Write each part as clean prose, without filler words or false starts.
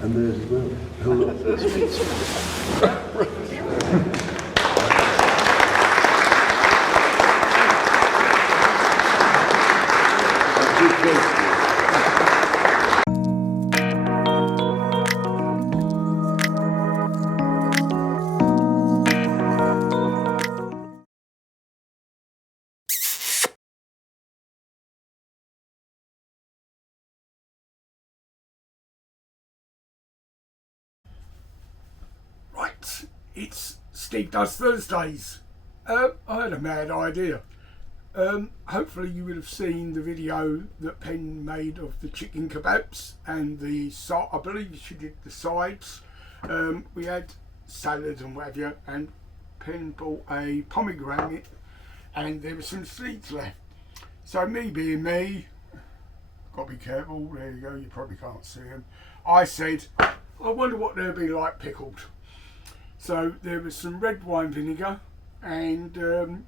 And theirs as well. Oh, look. Right, it's Steve Does Thursdays. I had a mad idea. Hopefully you would have seen the video that Pen made of the chicken kebabs and the side. I believe she did the sides. We had salad and whatever, and Pen bought a pomegranate and there were some seeds left. So me being me, got to be careful, there you go, you probably can't see them. I said, I wonder what they'll be like pickled. So there was some red wine vinegar, and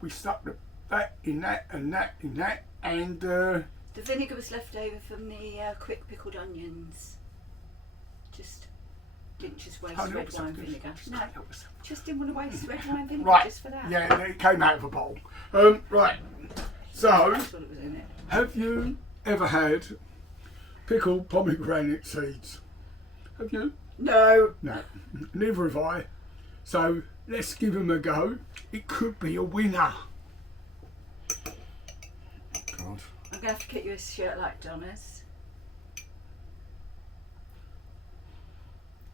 we stuck that in that and that in that, and the vinegar was left over from the quick pickled onions. Didn't just waste red wine vinegar. No, just didn't want to waste red wine vinegar right, just for that. Yeah, it came out of a bowl. Right, so That's what it was in it. Have you ever had pickled pomegranate seeds? Have you? No. No, neither have I. So let's give them a go. It could be a winner. God. I'm going to have to get you a shirt like Donna's.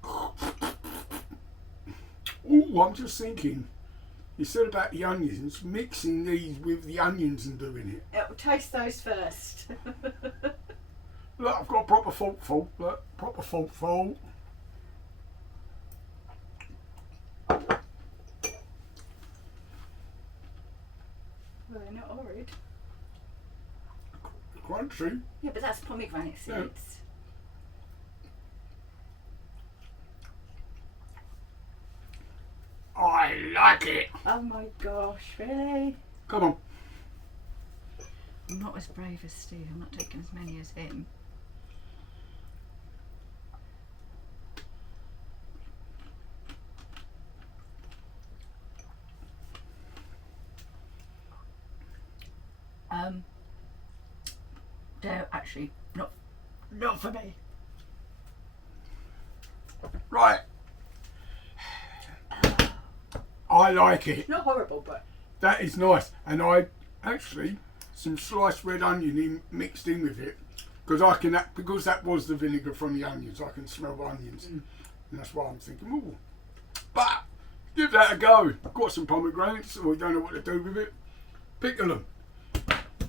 Oh, I'm just thinking. You said about the onions, mixing these with the onions and doing it. It'll taste those first. Look, I've got a proper forkful. Look, proper forkful. Well, they're not horrid. Crunchy. Yeah, but that's pomegranate seeds. Yeah. I like it. Oh my gosh, really? Come on. I'm not as brave as Steve. I'm not taking as many as him. No, actually, not for me. Right. I like it. It's not horrible, but That is nice. And I actually some sliced red onion mixed in with it because that was the vinegar from the onions. I can smell the onions, and that's why I'm thinking, ooh. But give that a go. Got some pomegranates, or we don't know what to do with it. Pickle them.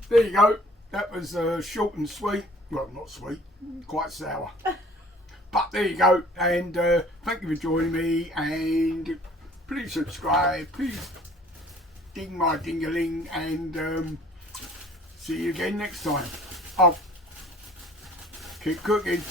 There you go. That was short and sweet. Well, not sweet, quite sour. But there you go. And thank you for joining me. And please subscribe. Please ding my ding-a-ling. And see you again next time. I'll keep cooking.